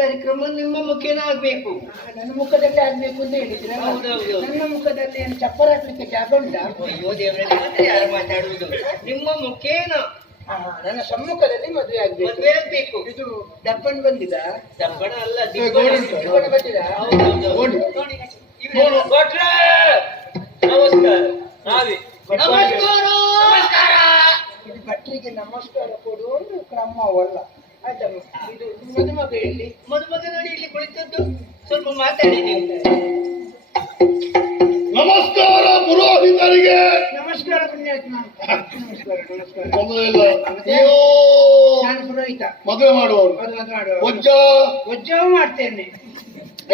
ಕಾರ್ಯಕ್ರಮ ನಿಮ್ಮ ಮುಖೇನ ಆಗ್ಬೇಕು. ನನ್ನ ಮುಖದಲ್ಲಿ ಆಗ್ಬೇಕು ಅಂತ ಹೇಳಿದ್ರೆ? ಹೌದೌದು. ನನ್ನ ಮುಖದಲ್ಲಿ ಏನು ಚಪ್ಪರ ಹಾಕ್ಲಿಕ್ಕೆ ಜಾಗ ಉಂಟಾ? ಅಯ್ಯೋ ದೇವರೇ ಮತ್ತೆ ಯಾರು ಮಾತಾಡುವುದು? ನಿಮ್ಮ ಮುಖೇನ? ಆ, ನನ್ನ ಸಮ್ಮುಖದಲ್ಲಿ ಮದುವೆ ಆಗ್ಬೇಕು. ಮದುವೆ ಆಗ್ಬೇಕು. ಇದು ದಪ್ಪಣ ಬಂದಿದ? ದಪ್ಪಣ ಅಲ್ಲ ದಿಬ್ಬಣ. ಬಂದಿದ. ಹೌದೌದು. ನೋಡಿ, ಇವ್ರು- ಭಟ್ರೇ! ನಮಸ್ಕಾರ. ನಾವೇ. ನಮಸ್ಕಾರ! ಇದು ಭಟ್ರಿಗೆ ನಮಸ್ಕಾರ ಕೊಡುವುದು ಕ್ರಮವಲ್ಲ. ಆಯ್ತಾ ಇದು ಮದುಮಗ ಇಲ್ಲಿ ಮದುಮಗ ನೋಡಿ ಇಲ್ಲಿ ಕುಳಿತದ್ದು ಸ್ವಲ್ಪ ಮಾತಾಡಿ ನಮಸ್ಕಾರ ಪುರೋಹಿತರಿಗೆ. ನಮಸ್ಕಾರ ಪುಣ್ಯಾತ್ಮ. ನಮಸ್ಕಾರ ನಮಸ್ಕಾರ. ತೊಂದರೆ ಇಲ್ಲ. ನೀವು ನಾನು ಪುರೋಹಿತ. ಮದುವೆ ಮಾಡುವವರು ಅದು ಮಾತನಾಡುವ ವಜ್ಜ. ವಜ್ಜವು ಮಾಡ್ತೇನೆ.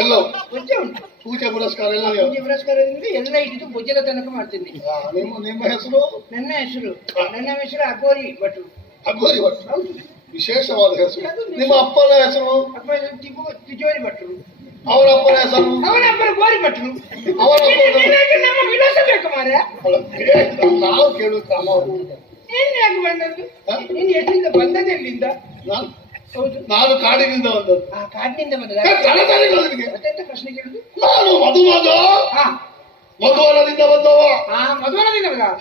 ಎಲ್ಲ. ವಜ್ಜ ಉಂಟು. ಪೂಜೆ ಪುರಸ್ಕಾರ ಎಲ್ಲ ಪೂಜೆ ಪುರಸ್ಕಾರದಿಂದ ಎಲ್ಲ ಹಿಡಿದು ಭುಜದ ತನಕ ಮಾಡ್ತೀನಿ. ನಿಮ್ಮ ನಿಮ್ಮ ಹೆಸರು? ನನ್ನ ಹೆಸರು. ನನ್ನ ಹೆಸರು ಅಗೋರಿ ಭಟ್ರು ಅಗೋರಿ ಭಟ್. ಹೌದು. ವಿಶೇಷವಾದ ಹೆಸರು. ನಿಮ್ಮ ಅಪ್ಪನ ಹೆಸರು? ತಿಜೋರಿ ಭಟ್ರು. ಅವರ ಅಪ್ಪನ ಹೆಸರು? ಅವನ ಅಪ್ಪನ ಗೋರಿ ಭಟ್ರು. ಅವರ ನಮ್ಮ ವಿಳಾಸ ಬೇಕು ಮಾರ. ನಾವು ಕೇಳುವ ಕ್ರಮ ಯಾಕೆ ಬಂದದ್ದು? ನೀನ್ ಎಲ್ಲಿಂದ ಬಂದದ್ದು ಎಲ್ಲಿಂದ? ನಾನು ಕಾಡಿನಿಂದ ಬಂದದ್ದು. ಆ ಕಾಡಿನಿಂದ ಬಂದದ್ದು. ಪ್ರಶ್ನೆ ಕೇಳುದು? ನಾನು ಮಧುಮಗ ಹಾ. ಮಧುವನದಿಂದ ಬಂದವ.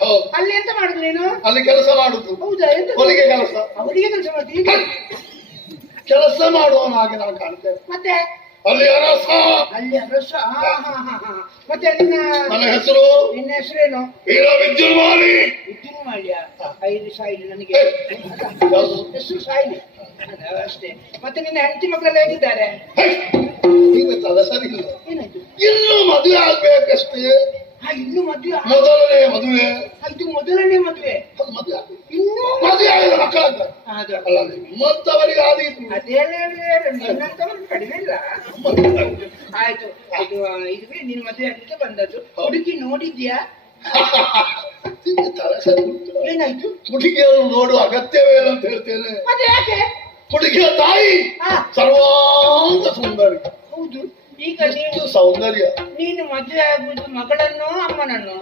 ಹೌದು. ಅಲ್ಲಿ ಎಂತ ಮಾಡುದು ನೀನು? ಅಲ್ಲಿ ಕೆಲಸ ಮಾಡುದು. ಹೌದಾ? ಎಂತ ಹೊಲಿಗೆ ಕೆಲಸ. ಅವರಿಗೆ ಕೆಲಸ ಮಾಡ್ತೀನಿ ಕೆಲಸ ಮಾಡುವವನ ಹಾಗೆ ನಾನು ಕಾಣ್ತೇನೆ. ಮತ್ತೆ? ಅಲ್ಲಿ ಅರಸ. ಅಲ್ಲಿ ಅರಸ. ಮತ್ತೆ ನಿನ್ನ ನನ್ನ ಹೆಸರು? ನಿನ್ನ ಹೆಸರೇನು ವೀರ ವಿದ್ಯುನ್ಮಾಲಿ ವಿದ್ಯುನ್ಮಾಲಿಯ ಐದು ಸಾಯಿಲಿ ನನಗೆ. ಹೆಸರು ಸಾಯಿಲಿ. ಅಷ್ಟೇ. ಮತ್ತೆ ನಿನ್ನ ಹೆಂಡತಿ ಮಕ್ಕಳೆಲ್ಲ ಹೇಗಿದ್ದಾರೆ? ಈಗ ತಲೆ ಸರಿ ಇಲ್ಲ ಇನ್ನು ಮದುವೆ ಆಗ್ಬೇಕಷ್ಟೇ. ಇನ್ನು ಮದುವೆ ಮೊದಲನೇ ಮದುವೆ. ಇದು ಮೊದಲನೇ ಮದುವೆ. ಅದು ಮದುವೆ. ಇನ್ನೂ ಮದುವೆ ಆಗಿದ ಮಕ್ಕಳಂತ ಅದು ಅಲ್ಲ ನಿಮ್ಮಂತವರಿಗೆ ಆದೀತು. ಅದೇ ಕಡಿಮೆ ಇಲ್ಲ. ಆಯ್ತು ಇದು ಇದುವೇ ನೀನು ಮದುವೆ ಆಗ್ಲಿಕ್ಕೆ ಬಂದದ್ದು. ಹುಡುಗಿ ನೋಡಿದ್ಯಾ. ಏನಾಯ್ತು? ಹುಡುಗಿಯನ್ನು ನೋಡುವ ಅಗತ್ಯವೇ ಇಲ್ಲ ಅಂತ ಹೇಳ್ತೇನೆ. ಹುಡುಗಿಯ ತಾಯಿ ಸರ್ವಾಂಗ ಸುಂದರಿ. ಹೌದು. ಈಗ ನೀನು ಎಷ್ಟು ಸೌಂದರ್ಯ. ನೀನು ಮದುವೆ ಆಗ್ಬಿಟ್ಟು ಮಗಳನ್ನು ಅಮ್ಮನನ್ನು?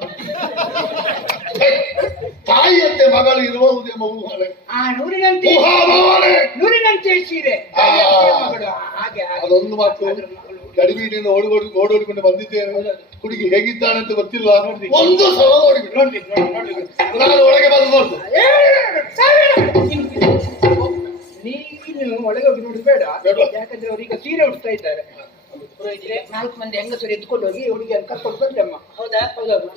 ತಾಯಿಯಂತೆ ಮಗಳು ಇರಬಹುದೇ ಮಗು ಆ ನೂರಿನಂತೆ ನೂರಿನಂತೆ ಸೀರೆ. ಮಗಳು. ಹಾಗೆ ಅದೊಂದು ಮಾತು. ಗಡಿಬೀಡಿಯಿಂದ ಓಡಿ ಓಡೋಡಿಕೊಂಡು ಬಂದಿದ್ದೇನೆ. ಹುಡುಗಿ ಹೇಗಿದ್ದಾನೆ ಅಂತ ಗೊತ್ತಿಲ್ಲ. ಒಂದು ಸಲ ನೋಡಿಬಿಟ್ಟು ನೋಡಿ ನಾನು ಒಳಗೆ ಬಂದು ನೋಡ್ತು ನೀನು ಒಳಗೆ ಹೋಗಿ ನೋಡಿ ಬೇಡ. ಬೇಡ. ಯಾಕಂದ್ರೆ ಅವ್ರೀಗ ಸೀರೆ ಉಡ್ತಾ ಇದ್ದಾರೆ. ಪುರೋಹಿತರೆ, ನಾಲ್ಕು ಮಂದಿ ಹೆಂಗಸರು ಎತ್ಕೊಂಡು ಹೋಗಿ ಹುಡುಗಿಯನ್ನು ಕರ್ಕೊಂಡು ಬಂದಮ್ಮ ಹೌದಾ? ಹೌದೌದು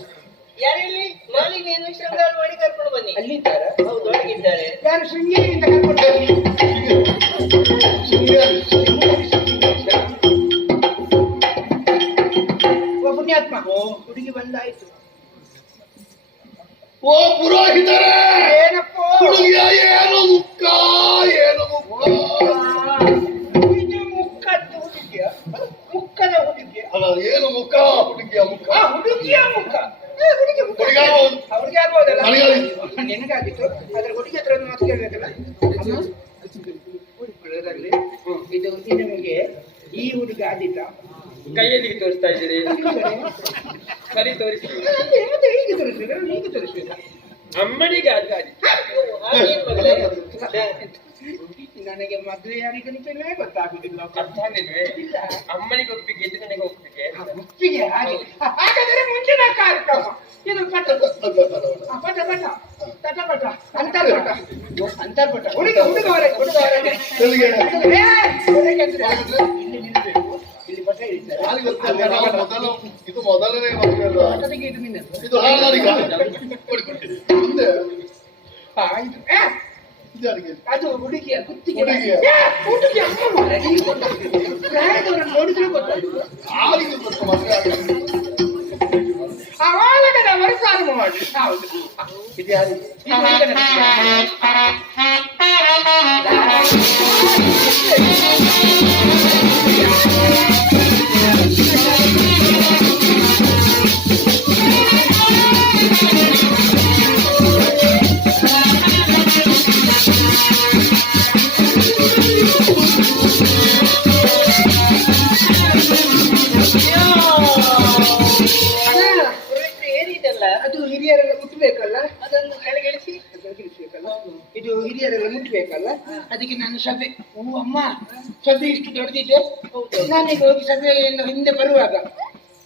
ಯಾರೆಲ್ಲಿ ಮಾಲಿನ್ಯನು ಶೃಂಗಾರ ಮಾಡಿ ಕರ್ಕೊಂಡು ಬನ್ನಿ. ಅಲ್ಲಿದ್ದಾರೆ. ಹೌದು ಒಳಗಿದ್ದಾರೆ ಯಾರು ಶೃಂಗೇರಿಯಿಂದ ಕರ್ಕೊಂಡು ಶೃಂಗೇರಿ. ಓ ಪುಣ್ಯಾತ್ಮ. ಹುಡುಗಿ ಬಂದಾಯ್ತು. ಓ ಪುರೋಹಿತರೇ! ಏನಪ್ಪ? ಹುಡುಗಿಯ ಏನು ಮುಕ್ಕ ಏನು ಮುಕ್ಕ ಇದು ಮುಕ್ಕದ್ದು ಹುಡುಗಿಯ ಮುಕ್ಕದ ಹುಡುಗಿಯ ಅಲ್ಲ ಏನು ಮುಖ ಹುಡುಗಿಯ ಮುಖ ಆ ಹುಡುಗಿಯ ಮುಖ ಏ, ಹುಡುಗಿ ಮುಖ ಹುಡುಗಿ ಆಗ್ಬೋದು. ಅವ್ರಿಗೆ ಆಗ್ಬೋದಲ್ಲ ನನಗಾಗಿತ್ತು. ನಿನಗಾಗಿತ್ತು ಆದ್ರೆ ಹುಡುಗಿ ಹತ್ರ ಒಂದು ಮಾತು ಕೇಳ್ಬೇಕಲ್ಲ ಅಮ್ಮ ಒಳ್ಳೆದಾಗ್ಲಿ. ಇದು ಇದು ನಿಮಗೆ ಈ ಹುಡುಗ ಆದಿಲ್ಲ ಕೈಯಲ್ಲಿ ತೋರಿಸ್ತಾ ಇದ್ದೀರಿ? ಸರಿ ತೋರಿಸಿ ಮತ್ತೆ ಹೀಗೆ ತೋರಿಸ್ಬೇಕು ಹೀಗೆ ತೋರಿಸ್ಬೇಕು ಅಮ್ಮನಿಗೆ ಮಗಳೇ? ನನಗೆ ಮದುವೆ ಯಾರಿಗೆ ಅಂತಲೇ ಗೊತ್ತಾಗುದಿಲ್ಲ ಅರ್ಥಾಗಿಲ್ವೇ ಇಲ್ಲ. ಅಮ್ಮನಿಗೆ ಒಪ್ಪಿಗೆ ಎದ್ದು ನನಗೆ ಒಪ್ಪಿಗೆ. ಒಪ್ಪಿಗೆ ಹಾಗೆ ಹಾಗಾದರೆ ಮುಂದಿನ ಕಾರ್ಯಕ್ರಮ. ಇದು ಪಟ ಪಟ ಪಟ ಪಟ ಪಟ ಅಂತರ್ಪಟ ಅಂತರ್ಪಟ ಹುಡುಗ ಹುಡುಗ ಹುಡುಗ ಎಲ್ಲಿಗೆ? ಏ, ಹೊರಗೆ ಅಂದ್ರೆ ಇಲ್ಲಿ ನಿಲ್ಬೇಕು ಇಲ್ಲಿ ಪಟ ಇಡ್ತಾರೆ ಯಾರಿಗೆ ಗೊತ್ತಿಲ್ಲ, ನಾವು ಮೊದಲು ಇದು ಮೊದಲನೇ ಮದುವೆ ಅಲ್ಲ ಪಟದಿಗೆ ಇದು ನಿನ್ನದು ಇದು ಹಾಳಾರಿಗ ಕೊಡಿ ಕೊಡಿ ಮುಂದೆ ಆ, ಇದು ಏ, ಇದು ಯಾರಿಗೆ? ಅದು ಹುಡುಗಿಯ ಕುತ್ತಿಗೆ ಹುಡುಗಿಯ? ಏ, ಹುಡುಗಿ ಅಮ್ಮ ಮಾರ್ರೆ, ನೀನು ಗೊತ್ತಾಗ್ತದೆ. ಪ್ರಾಯದವರನ್ನು ನೋಡಿದ್ರೆ ಗೊತ್ತಾಗ್ತದೆ ಯಾರಿಗೆ ಗೊತ್ತು ಮದುವೆ ಆಗಿದೆ? ಆ ಒಳಗಡೆ ಅವರು ಪ್ರಾರಂಭ ಮಾಡಿ ಹೌದು ಇದು ಯಾರಿಗೆ? ಇದು ಹುಡುಗನ ಇದು ಹಿರಿಯರೆಲ್ಲ ಮುಟ್ಬೇಕಲ್ಲ? ಅದಕ್ಕೆ ನಾನು ಸಭೆ, ಓ ಅಮ್ಮ, ಸಭೆ ಇಷ್ಟು ದೊಡ್ಡದಿದೆ ನಾನೀಗ ಹೋಗಿ ಸಭೆಯಿಂದ ಹಿಂದೆ ಬರುವಾಗ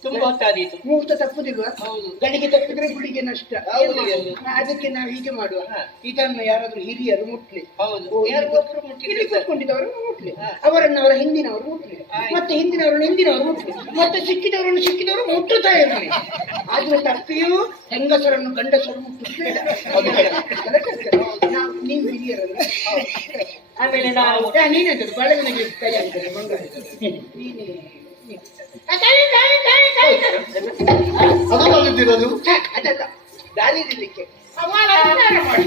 ತುಂಬಾ ಹೊತ್ತಾದೀತು ಮುಹೂರ್ತ ತಪ್ಪುದಿಲ್ವಾ? ಹೌದು. ಗಳಿಗೆ ತಪ್ಪಿದ್ರೆ ಗುಡಿಗೆ ನಷ್ಟ. ಹೌದು. ಅದಕ್ಕೆ ನಾವು ಹೀಗೆ ಮಾಡುವ. ಈ ಇದನ್ನು ಯಾರಾದ್ರೂ ಹಿರಿಯರು ಮುಟ್ಲಿ. ಹೌದು. ಯಾರು ಕೂತ್ಕೊಂಡಿದ್ದವರನ್ನು ಮುಟ್ಲಿ. ಅವರನ್ನು ಅವರ ಹಿಂದಿನವರು ಮುಟ್ಲಿ. ಮತ್ತೆ ಹಿಂದಿನವರನ್ನು ಹಿಂದಿನವರು ಮುಟ್ಲಿ. ಮತ್ತೆ ಸಿಕ್ಕಿದವರನ್ನು ಸಿಕ್ಕಿದವರು ಮುಟ್ಟುತ್ತಾ ಇರಲಿ ಆದ್ರೆ ತಪ್ಪಿಯೂ ಹೆಂಗಸರನ್ನು ಗಂಡಸರು ಮುಟ್ಟುತ್ತಿಲ್ಲ ನಾವು ನೀವು ಹಿರಿಯರನ್ನು ಆಮೇಲೆ ನಾವು ನೀನೇ ನೀನೆಂತದ್ದು ಬಾಳೆಗೊನೆಗೆ ಕೈ ಆಗ್ತದೆ ಮಂಗಳೂರು ನೀನೇ ನೀನು. ಆ, ಕೈ, ಕೈ, ಕೈ, ಕೈ, ಕೈ. ಅದಕ್ಕಾಗಿದ್ದೀರಾ ನೀವು ಅದಲ್ಲ ಅಲಂಕಾರ ಮಾಡಿ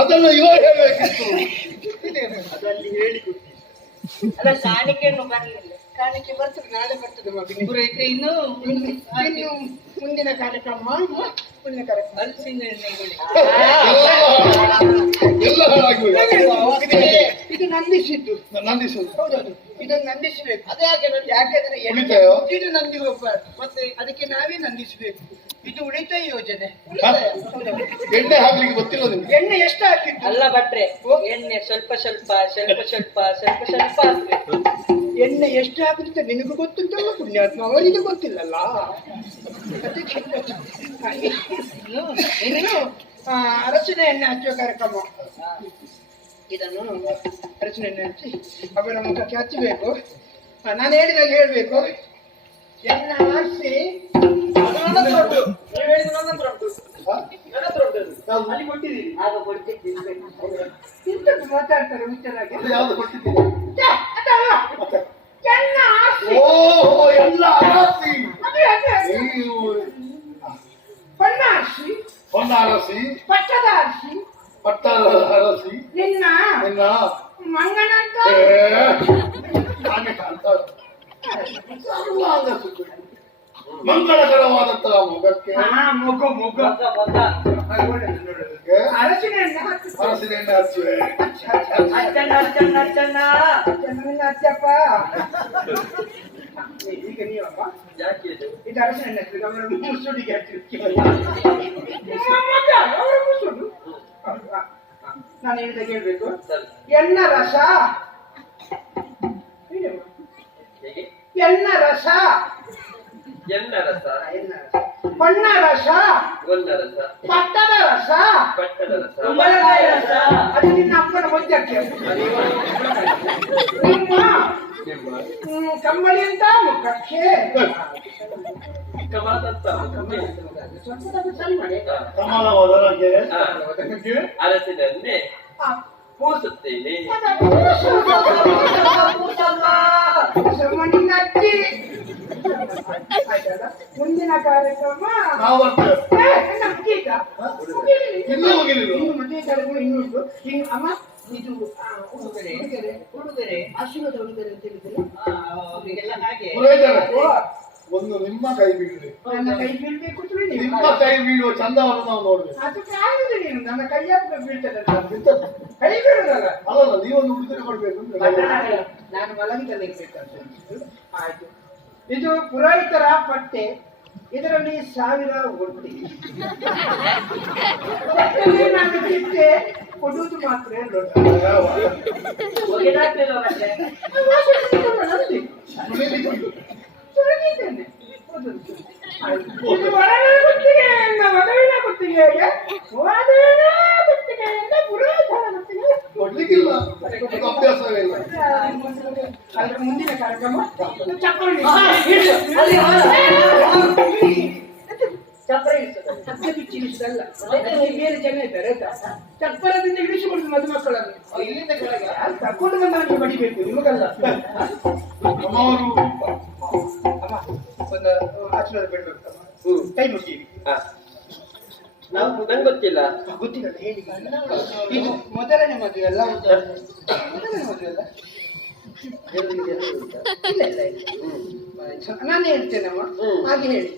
ಅದನ್ನ ಇವಾಗ ಹೇಳ್ಬೇಕಿತ್ತು. ಅಲ್ಲ ಕಾಣಿಕೆಯನ್ನು ಬರಲಿಲ್ಲ. ಕಾಣಿಕೆ ಬರ್ತದೆ ನಾಳೆ ಬರ್ತದೆ ಮಗನಿಗೆ ಇನ್ನು ಇನ್ನು ಮುಂದಿನ ಕಾರ್ಯಕ್ರಮ ಮುಂದಿನ ಕಾರ್ಯಕ್ರಮ. ಹಲಸಿನ ಎಣ್ಣೆ ಎಲ್ಲ ಹಾಳಾಗಿ ಹೋಯ್ತು. ಇದು- ಇದು ನಂದಿಸಿದ್ದು. ನಂದಿಸೋದು ಹೌದೌದು ಇದನ್ನು ನಂದಿಸಬೇಕು. ಅದೇ ಯಾಕೆ ನಂದಿ- ಯಾಕೆಂದ್ರೆ ಎಣ್ಣೆ ಉಳಿತಾಯ? ಇದು ನಂದಿ ಹೋಗ್ಬಾರ್ದು ಮತ್ತೆ ಅದಕ್ಕೆ ನಾವೇ ನಂದಿಸಬೇಕು. ಇದು ಉಳಿತಾಯ ಯೋಜನೆ? ಹೌದೌದು. ಎಣ್ಣೆ ಹಾಕ್ಲಿಕ್ಕೆ ಗೊತ್ತಿಲ್ಲ ನಿಮ್ಗೆ? ಎಣ್ಣೆ ಎಷ್ಟು ಹಾಕಿದ್ದು? ಅಲ್ಲ ಭಟ್ರೆ ಎಣ್ಣೆ ಸ್ವಲ್ಪ ಸ್ವಲ್ಪ ಸ್ವಲ್ಪ ಸ್ವಲ್ಪ ಸ್ವಲ್ಪ ಸ್ವಲ್ಪ ಹಾಕ್ಬೇಕು ಎಣ್ಣೆ ಎಷ್ಟು ಹಾಕಿದ್ರೆ ನಿನಗೂ ಗೊತ್ತಿದ್ದಲ್ಲ ಪುಣ್ಯಾತ್ಮ ಅವರಿಗೆ ಗೊತ್ತಿಲ್ಲಲ್ಲ? ಅದಕ್ಕೆ ಇನ್ನು ಅರಸಿನ ಎಣ್ಣೆ ಹಚ್ಚುವ ಕಾರ್ಯಕ್ರಮ. ಇದನ್ನು ಅರಸಿನ ಎಣ್ಣೆ ಹಚ್ಚಿ ಅವರ ಮುಖಕ್ಕೆ ಹಚ್ಚಬೇಕು ನಾನು ಹೇಳಿದಾಗ ಹೇಳಬೇಕು. ಎಣ್ಣೆ ಹಾರಿಸಿ ಮಾತಾಡ್ತಾರೆ ನನ್ನ ಎಲ್ಲ ಅರಸಿ ಅದೇ ಅದೇ ಅದೇ. ನೀವು ಬಣ್ಣ ಹಾರಿಸಿ ಹೊನ್ನ ಅರಸಿ ಪಟ್ಟದ ಹಾರಿಸಿ ಪಟ್ಟದ ಅರಸಿ ನಿನ್ನ ನಿನ್ನ ಮಂಗನಂತ ಏ, ಹಾಗೆ ಕಾಣ್ತಾ ಉಂಟು. ಸರ್ವಾಂಗ ಸುಖ. ಮಂಗಳಕರವಾದಂತಹ ಮುಖಕ್ಕೆ ಹಾ ಮಗು ಮಗು ಬಂದ ಬಂದ ನೋಡೋದಕ್ಕೆ ಅರಸಿನ ಎಣ್ಣೆ ಹಾಕಿ ಅರಸಿನ ಎಣ್ಣೆ ಹಚ್ಚುವೆ ಅಚ್ಚಣ್ಣ ಅಚ್ಚಣ್ಣ ಅಚ್ಚಣ್ಣ ಚೆನ್ನಾಗಿ ಅಜ್ಜಪ್ಪ ಈಗ ನೀವಪ್ಪ ಯಾಕೆ ಇದು ಇದು ಅರಸಿನ ಎಣ್ಣೆ ಹಚ್ಚಿ ಅವರ ಮುಸುಡಿಗೆ ಹಚ್ಚಿ ಮುಸುಡು ಹೌದಾ? ನಾನು ಹೇಳಿದಾಗ ಹೇಳ್ಬೇಕು ಸರಿ ಎಣ್ಣ ರಸ ಹೇಳಮ್ಮ. ಹೇಗೆ ಎಣ್ಣ ರಸ ಎನ್ನ ರಸ ಆ, ಎಣ್ಣ ರಸ ಬಣ್ಣ ರಸ ಗೊಲ್ಲ ರಸ ಪಟ್ಟದ ರಸ ಪಟ್ಟದ ರಸ ಕುಂಬಳಕಾಯಿ ರಸ ಅದು ನಿನ್ನ ಅಪ್ಪನ ಮಧ್ಯಕ್ಕೆ ನಿಮ್ಮ ಕಂಬಳಿ ಅಂತ ಮುಖಕ್ಕೆ ಕಮಲದಂತ ಸ್ವಲ್ಪ ಸ್ವಲ್ಪ ಸರಿ ಮಾಡಿ ಕಮಲ ಪೂಸುತ್ತೇನೆ ನಟ್ಟಿ ಆಯ್ತಲ್ಲ? ಮುಂದಿನ ಕಾರ್ಯಕ್ರಮ. ನಾವು ಈಗ ಇದ್ದ? ಮುಗಿಲಿಲ್ಲ. ಇನ್ನೂ ಇನ್ನು ಮದುವೆ ಕಾರ್ಯಕ್ರಮ ಇನ್ನೂ ಇನ್ನು ಅಮ್ಮ ಇದು ಉಡುಗೊರೆ. ಉಡುಗೊರೆ. ಉಡುಗೊರೆ. ಆಶೀರ್ವಾದ ಉಡುಗೊರೆ ಅಂತ ಹೇಳಿದ್ರೆ ಅವರಿಗೆಲ್ಲ ಹಾಗೆ. ಒಂದು ನಿಮ್ಮ ಕೈ ಬೀಳ್ರಿ ನನ್ನ ಕೈ ಬೀಳ್ಬೇಕು ಅಂದ್ರೆ ನೀವು ನಿಮ್ಮ ಕೈ ಬೀಳುವ ಚಂದವನ್ನು ನಾವು ನೋಡ್ಬೇಕು. ಅದಕ್ಕೆ ಆಗುದು ನೀನು ನನ್ನ ಕೈಯಾಗ ಬೀಳ್ತದೆ? ಕೈ ಬೀಳುದಲ್ಲ? ಅಲ್ಲಲ್ಲ ನೀವೊಂದು ಉಡುಗೊರೆ ಕೊಡ್ಬೇಕು ಅಂತ ನಾನು ಮಲಗಿದಲ್ಲಿ ಇರ್ಬೇಕಂತ. ಆಯ್ತು. ಇದು ಪುರೋಹಿತರ ಪಟ್ಟೆ. ಇದರಲ್ಲಿ ಸಾವಿರ ಒಟ್ಟಿ ಒಟ್ಟಿಗೆ ನಾನು ಕೊಡುವುದು ಮಾತ್ರ ಕೊಡ್ಲಿಕ್ಕಿಲ್ಲ ಅಭ್ಯಾಸವೇ ಇಲ್ಲ ಅದ್ರ ಮುಂದಿನ ಕಾರ್ಯಕ್ರಮ ಚಕ್ಕೊಳ್ಳಿ ಚಪ್ರ ಇರ್ತದೆ. ಸತ್ಯ ಬಿಚ್ಚಿ ಇಳಿಸುದಲ್ಲ. ಬೇರೆ ಜನ ಇದ್ದಾರೆ ಆಯ್ತಾ? ಚಪ್ಪರದಿಂದ ಇಳಿಸಿಕೊಡುದು ಮದುಮಕ್ಕಳನ್ನು. ಇಲ್ಲಿಂದ ಕೆಳಗೆ? ತಕೊಂಡು ಕರ್ಕೊಂಡು ಬಂದವನಿಗೆ ಬಡಿಬೇಕು ನಿಮಗಲ್ಲ. ಅಮ್ಮವರು ಅಮ್ಮ ಒಂದು ಆಶೀರ್ವಾದ ಬಿಡ್ಬೇಕು ಕೈ ಮುಗಿಯಿರಿ. ಹಾ. ನಾವು ನಂಗೆ ಗೊತ್ತಿಲ್ಲ. ಗೊತ್ತಿಲ್ಲ ಹೇಳಿ. ಇದು ಮೊದಲನೇ ಮದುವೆ ಅಲ್ಲ? ಮೊದಲನೇ ಮದುವೆ ಅಲ್ಲ? ಇಲ್ಲ ಇಲ್ಲ ನಾನು ಹೇಳ್ತೇನಮ್ಮ. ಹಾಗೆ ಹೇಳಿ.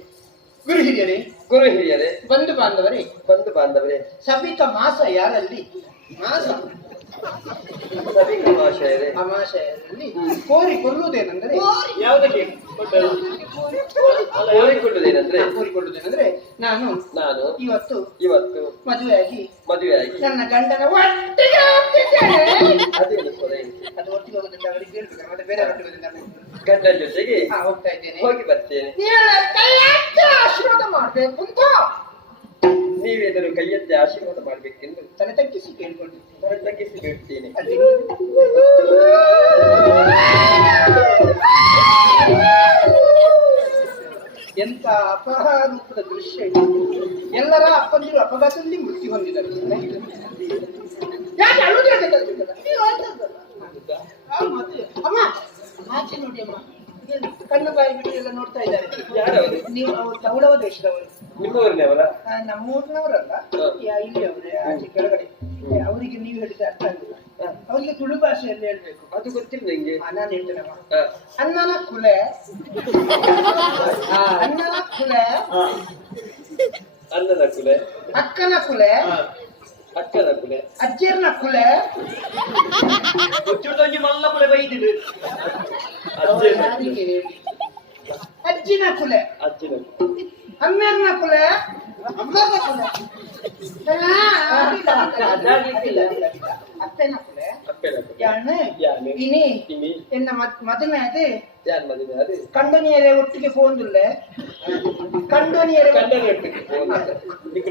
ಗುರು ಹಿರಿಯರೇ ಗುರು ಹಿರಿಯರೇ ಬಂಧು ಬಾಂಧವರೇ ಬಂಧು ಬಾಂಧವರೇ ಸಬಿತ ಮಾಸ ಯಾರಲ್ಲಿ? ಮಾಸ ಸಭಿಕ ಕೋರಿ ಕೋರಿಕೊಳ್ಳುವುದೇನೆಂದರೆ ಯಾವುದಕ್ಕೆ ಕೋರಿಕೊಳ್ಳುವುದೇನೆಂದ್ರೆ ಕೋರಿಕೊಳ್ಳುವುದೇನೆಂದ್ರೆ ನಾನು ನಾನು ಇವತ್ತು ಇವತ್ತು ಮದುವೆಯಾಗಿ ಮದುವೆಯಾಗಿ ನನ್ನ ಗಂಡನ ಒಟ್ಟಿಗೆ ಅದು ಒಟ್ಟಿಗೆ ಹೋಗೋದ್ರಿಂದ ಅವರಿಗೆ ಹೇಳ್ಬೇಕು ಮತ್ತೆ ಬೇರೆ ಒಟ್ಟಿಗೆ ಗಂಡನ ಜೊತೆಗೆ ಹೋಗ್ತಾ ಇದ್ದೇನೆ. ಹೋಗಿ ಬರ್ತೇನೆ. ಆಶೀರ್ವಾದ ಮಾಡ್ಬೇಕು ಅಂತ. ನೀವೆದರು ಕೈಯೆತ್ತಿ ಆಶೀರ್ವಾದ ಮಾಡ್ಬೇಕೆಂದು ತಲೆ ತಗ್ಗಿಸಿ ಕೇಳ್ಕೊಂಡಿದ್ದೀನಿ. ತಲೆ ತಗ್ಗಿಸಿ ಬಿಡ್ತೀನಿ ಎಂತ ಅಪಹಾರೂಪದ ದೃಶ್ಯ ಇದು. ಎಲ್ಲರ ಅಪ್ಪಂದಿರು ಅಪಘಾತದಲ್ಲಿ ಮೃತ್ಯು ಹೊಂದಿದರು ಯಾಕೆ? ನೀವು ಅಮ್ಮ ಆಚೆ ನೋಡಿ ಅಮ್ಮ. ಕಣ್ಣು ಬಾಯಿ ಬಿಟ್ಟು ಎಲ್ಲ ನೋಡ್ತಾ ಇದ್ದಾರೆ. ಯಾರವರು? ನೀವು ಅವ್ರು ತೌಳವ ದೇಶದವರು. ನಿಮ್ಮೂರಿನವರ ಆ, ನಮ್ಮೂರಿನವರಲ್ಲ. ಹ. ಯಾ- ಇಲ್ಲಿ ಅವರೇ ಆಚೆ ಕೆಳಗಡೆ. ಅವರಿಗೆ ನೀವು ಹೇಳಿದ್ರೆ ಅರ್ಥ ಆಗಿಲ್ಲ ಅವರಿಗೆ ತುಳು ಭಾಷೆಯಲ್ಲಿ ಹೇಳ್ಬೇಕು. ಅದು ಗೊತ್ತಿಲ್ಲ ನಿಂಗೆ. ಆ, ನಾನು ಹೇಳ್ತೇನಮ್ಮ ಹಾ. ಅಣ್ಣನ ಕುಲೆ. ಅನ್ನನ ಕುಲೆ. ಅಣ್ಣನ ಕುಲೆ. ಅಕ್ಕನ ಕುಲೆ. ಅಕ್ಕನ ಕುಲೆ ಅಜ್ಜಿಯರ್ನ ಕುಲೆ ಗೊತ್ತಿಡ್ದೊಂಜಿ ಮಲ್ಲ ಪುಲೆ ಬೈದಿಡು ಅಜ್ಜಿನ ಯಾರಿಗೆ ಹೇಳಿ ಅಜ್ಜಿನ ಕುಲೆ ಅಜ್ಜಿನ ಕುಲೆ. ಅಮ್ಮೆರ್ನ ಕೊಲೆ? ಕುಲೆ? ಅತ್ತೆನ ಕುಲೆ? ಯಾಣೆ ಇನಿ ಎನ್ನ ಮದನ ಅದು? ಕಂಡನಿಯರೆ ಒಟ್ಟಿಗೆ ಫೋನ್ದುಲ್ಲೆ ಕಂಡನಿಯರೆ ಗಂಡನ ಒಟ್ಟಿಗೆ ಫೋನ್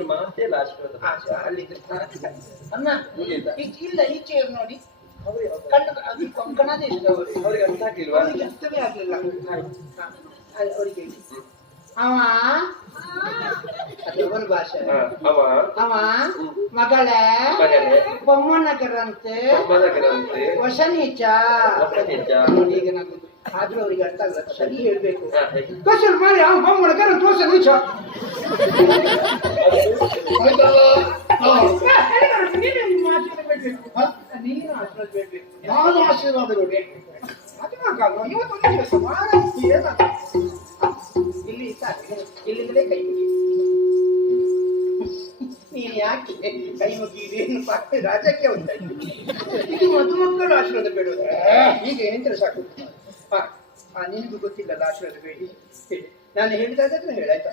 ಮಾತೇ ಆ, ಅಣ್ಣ ಮುಗಿತ ಇಲ್ಲ ಈಚೆ ನೋಡಿ. ಕಂಡು ಅದು ಕೊಂಕಣ ಇಲ್ಲ ಅವ್ರಿಗೆ ಅರ್ಥ ಆಗಿಲ್ವಾ ಅವರಿಗೆ ಅರ್ಥವೇ ಆಗ್ಲಿಲ್ಲ. ಅವರಿಗೆ. ಅವ? ಅದು ಭಾಷೆ. ಅವ? ಅವ? ಮಗಳ? ಬೊಮ್ಮನಗರಂತೆ. ಮನಗರಂತೆ ವಶನೀಚ. ಹೊಸ ಈಗ ನಾನು ಆದ್ರೂ ಅವರಿಗೆ ಅರ್ಥ ಆಗಲ್ಲ. ಸರಿ ಹೇಳ್ಬೇಕು. ಅವ ಬೊಮ್ಮನಗರ ತೋಸ ನೀಚ ಆಯ್ತಲ್ಲ ನಾವು ನೀನು ಆಶೀರ್ವಾದ ಬೇಡ್ಬೇಕು? ನೀನು ಆಶೀರ್ವಾದ ಬೇಡ್ಬೇಕು ಅದು ಇವತ್ತು ಒಂದು ದಿವಸ. ಏನದು? ಇಲ್ಲಿಂದಲೇ ಕೈ ನೀನು ಯಾಕೆ ಕೈ ಮುಗಿದೇನು ಪಾಠ ರಾಜಕ್ಕೆ ಉಂಟಾಯ್ತು ಇದು ಮಧುಮಕ್ಕಳು ಆಶೀರ್ವಾದ ಬೇಡೋದು ಈಗ ಏನಿದ್ರೆ ಸಾಕು. ಹಾ ಹಾ ನಿನಗೂ ಗೊತ್ತಿಲ್ಲಲ್ಲ ಆಶೀರ್ವಾದ ಬೇಡಿ ಹೇಳಿ. ನಾನು ಹೇಳಿದಾಗಾದ್ರೆ ಹೇಳಾಯ್ತಾ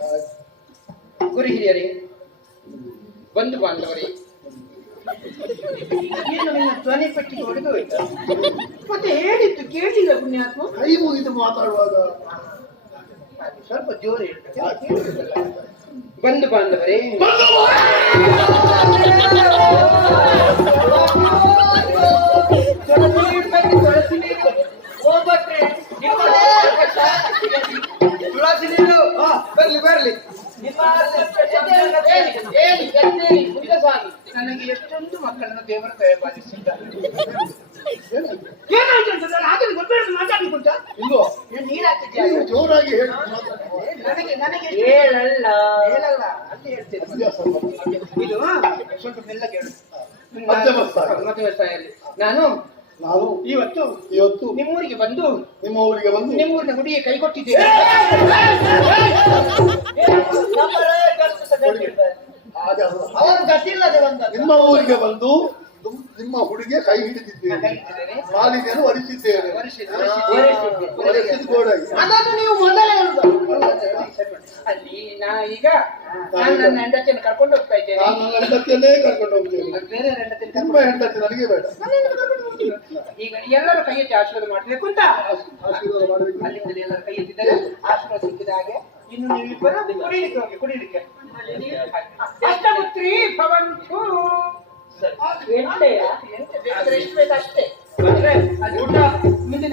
ಗುರು ಹಿರಿಯರೇ, ಬಂಧು ಬಾಂಧವರೇ ಏನು ನಿನ್ನ ಧ್ವನಿ ಪಟ್ಟಿ ಹೊಡೆದು ಹೋಯ್ತಾ? ಮತ್ತೆ ಹೇಳಿದ್ದು ಕೇಳಿಲ್ಲ ಪುಣ್ಯಾತ್ಮ. ಕೈ ಮುಗಿದು ಮಾತಾಡುವಾಗ. ಸ್ವಲ್ಪ ಜೋರು ಬಂದು ಬಂಧು ಬಾಂಧವರೇ ತುಳಸಿ ನೀರು ಬರ್ಲಿ ಬರ್ಲಿ ನನಗೆ ಎಷ್ಟೊಂದು ಮಕ್ಕಳನ್ನು ದೇವರ ದಯಪಾಲಿಸಿದ್ದಾರೆ ಏನಾಯ್ತು ಅಂತ ನಾನು ಆಗಲೇ ಗೊತ್ತಿರೋದು ಮಾತಾಡಿಕೊಂಡ ಇಲ್ವೋ ನೀರು ಹಾಕಿದ್ಯಾ ನೀವು ಹೇಳಿ ನನಗೆ ನನಗೆ ಹೇಳಲ್ಲ. ಹೇಳಲ್ಲ. ಅಲ್ಲಿ ಹೇಳ್ತೀನಿ. ಇದು ಸ್ವಲ್ಪ ಮೆಲ್ಲಗೆ ಹೇಳು ಮಧ್ಯಮ ಸ್ಥಾಯಿ. ಮಧ್ಯಮ ಸ್ಥಾಯಿಯಲ್ಲಿ ನಾನು ನಾವು ಇವತ್ತು ಇವತ್ತು ನಿಮ್ಮೂರಿಗೆ ಬಂದು ನಿಮ್ಮ ಊರಿಗೆ ಬಂದು ನಿಮ್ಮ ಊರಿನ ಗುಡಿಗೆ ಕೈ ಕೊಟ್ಟಿದ್ದೇನೆ. ಹಾಗೆ. ಅವರು ಗತಿಲ್ಲದೆ ಬಂದದ್ದು. ನಿಮ್ಮ ಊರಿಗೆ ಬಂದು ನಿಮ್ಮ ಹುಡುಗಿಯ ಕೈ ಹಿಡಿದಿದ್ದೇನೆ ಗೋಡಾಗಿ ಅದನ್ನು ನೀವು ಮೊದಲೇ ಅಲ್ಲಿ ನಾ ಈಗ ನಾನು ನನ್ನ ಹೆಂಡತಿಯನ್ನು ಕರ್ಕೊಂಡು ಹೋಗ್ತಾ ಇದ್ದೇನೆ. ನಾನು ನನ್ನ ಹೆಂಡತಿಯನ್ನೇ ಕರ್ಕೊಂಡು ಹೋಗ್ತೇನೆ. ಬೇರೆ ನಿಮ್ಮ ಹೆಂಡತಿ ನನಗೆ ಬೇಡ. ಈಗ ಎಲ್ಲರೂ ಕೈ ಎತ್ತಿ ಆಶೀರ್ವಾದ ಮಾಡಬೇಕು ಅಂತ? ಆಶೀರ್ವಾದ ಮಾಡಬೇಕು. ಅಲ್ಲಿ ಮುಂದೆ ಎಲ್ಲರೂ ಕೈ ಎತ್ತಿದ್ದಾರೆ. ಆಶೀರ್ವಾದ ಸಿಕ್ಕಿದ ಹಾಗೆ ಇನ್ನು ನೀವಿಬ್ಬರು ಕುಡಿಲಿಕ್ಕೆ ಹೋಗಿ ಕುಡಿಲಿಕ್ಕೆ ಅಷ್ಟಪುತ್ರಿ ಭವಂತು ಎಂಟೆಯ ಅಷ್ಟೇ. ಅಂದ್ರೆ ಅದು ಊಟ ಮುಂದಿನ